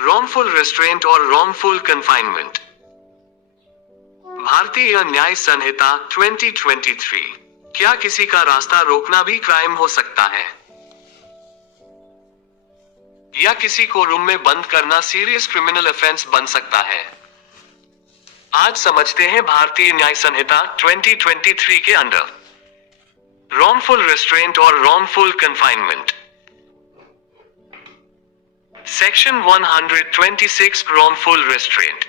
wrongful restraint और wrongful confinement। भारतीय न्याय संहिता 2023। क्या किसी का रास्ता रोकना भी क्राइम हो सकता है? या किसी को रूम में बंद करना सीरियस क्रिमिनल ऑफेंस बन सकता है? आज समझते हैं भारतीय न्याय संहिता 2023 के अंदर wrongful restraint और wrongful confinement। Section 126 wrongful restraint।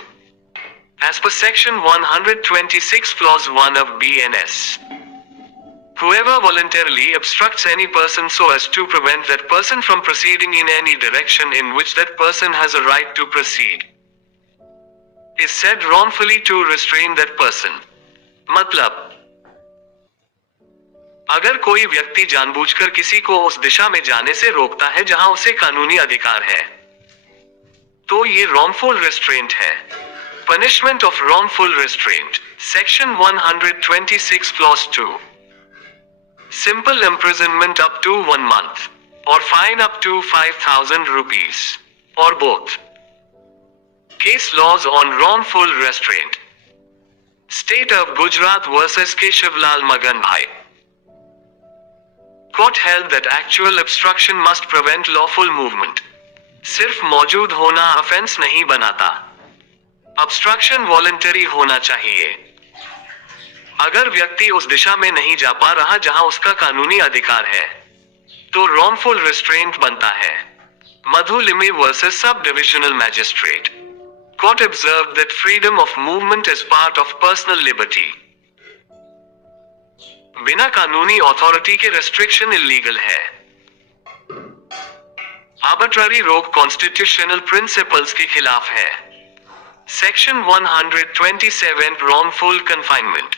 As per Section 126 Clause 1 of BNS, whoever voluntarily obstructs any person so as to prevent that person from proceeding in any direction in which that person has a right to proceed is said wrongfully to restrain that person। मतलब, अगर कोई व्यक्ति जानबूझकर किसी को उस दिशा में जाने से रोकता है जहां उसे कानूनी अधिकार है, तो ये wrongful restraint है। Punishment of wrongful restraint, Section 126 Clause 2। Simple imprisonment up to 1 month, or fine up to 5,000 rupees, or both। Case laws on wrongful restraint। State of Gujarat versus Keshavlal Magan Bhai। Court held that actual obstruction must prevent lawful movement। सिर्फ मौजूद होना offence नहीं बनाता, obstruction voluntary होना चाहिए। अगर व्यक्ति उस दिशा में नहीं जा पा रहा जहां उसका कानूनी अधिकार है, तो wrongful restraint बनता है। Madhu Limaye versus sub divisional magistrate. Court observed that freedom of movement is part of personal liberty। बिना कानूनी अथॉरिटी के रेस्ट्रिक्शन इलीगल है। आर्बिट्ररी रोक कॉन्स्टिट्यूशनल प्रिंसिपल्स के खिलाफ है। Section 127 wrongful confinement।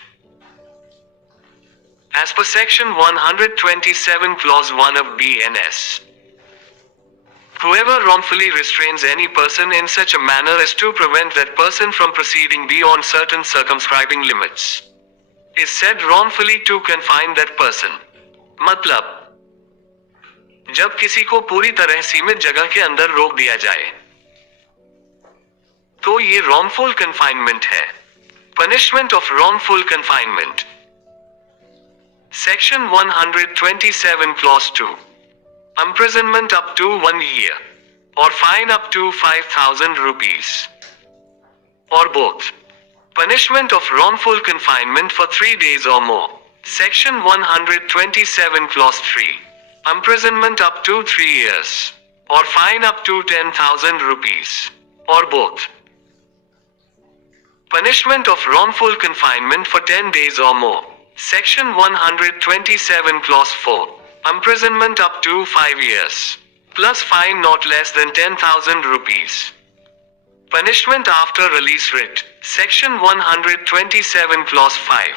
As per Section 127 Clause 1 of BNS, whoever wrongfully restrains any person in such a manner as to prevent that person from proceeding beyond certain circumscribing limits is said wrongfully to confine that person। मतलब, जब किसी को पूरी तरह सीमित जगह के अंदर रोक दिया जाए, तो ये wrongful confinement है। Punishment of wrongful confinement, Section 127 Clause 2। Imprisonment up to 1 year, or fine up to 5,000 rupees, or both। Punishment of wrongful confinement for 3 days or more, Section 127 Clause 3। Imprisonment up to 3 years, or fine up to 10,000 rupees, or both। Punishment of wrongful confinement for 10 days or more, Section 127 Clause 4। Imprisonment up to 5 years, plus fine not less than 10,000 rupees। Punishment after release writ, Section 127 Clause 5।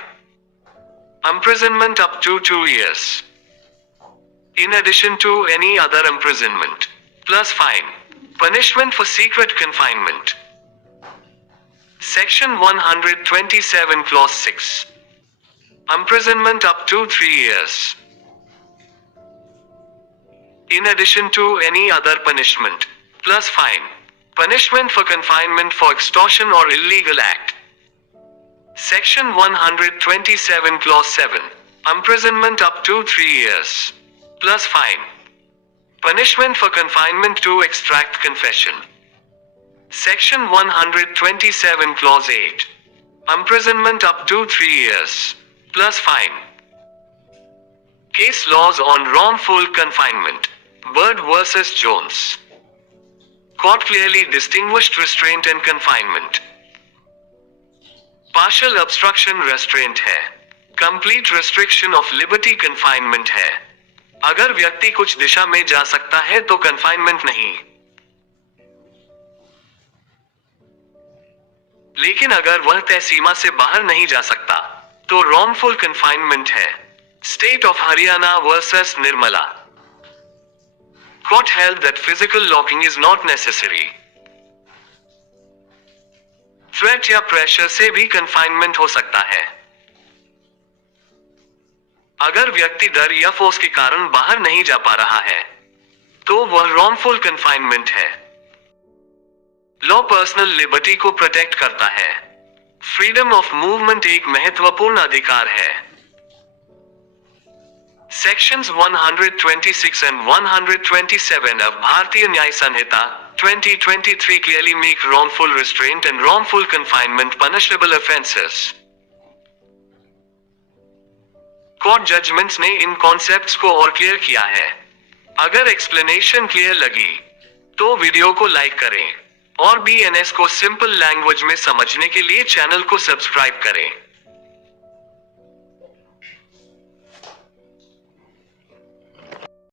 Imprisonment up to 2 years, in addition to any other imprisonment, plus fine। Punishment for secret confinement, Section 127 Clause 6। Imprisonment up to 3 years, in addition to any other punishment, plus fine। Punishment for confinement for extortion or illegal act, Section 127 Clause 7। Imprisonment up to 3 years, plus fine। Punishment for confinement to extract confession, Section 127 Clause 8। Imprisonment up to 3 years, plus fine। Case laws on wrongful confinement, Bird versus Jones। Court clearly distinguished restraint and confinement। Partial obstruction restraint है, complete restriction of liberty confinement है। अगर व्यक्ति कुछ दिशा में जा सकता है तो confinement नहीं, लेकिन अगर वह तय सीमा से बाहर नहीं जा सकता, तो wrongful confinement है। State of Haryana versus Nirmala। Court held that physical locking is not necessary। Threat या प्रेशर से भी कंफाइनमेंट हो सकता है। अगर व्यक्ति डर या फोर्स के कारण बाहर नहीं जा पा रहा है, तो वह wrongful confinement है। लॉ पर्सनल लिबर्टी को प्रोटेक्ट करता है। फ्रीडम ऑफ मूवमेंट एक महत्वपूर्ण अधिकार है। सेक्शंस 126 एंड 127 of भारतीय न्याय संहिता 2023 clearly make wrongful restraint and wrongful confinement punishable offenses. Court judgements ने इन कॉन्सेप्ट्स को और क्लियर किया है। अगर एक्सप्लेनेशन क्लियर लगी तो वीडियो को लाइक करें और BNS को सिंपल लैंग्वेज में समझने के लिए चैनल को सब्सक्राइब करें।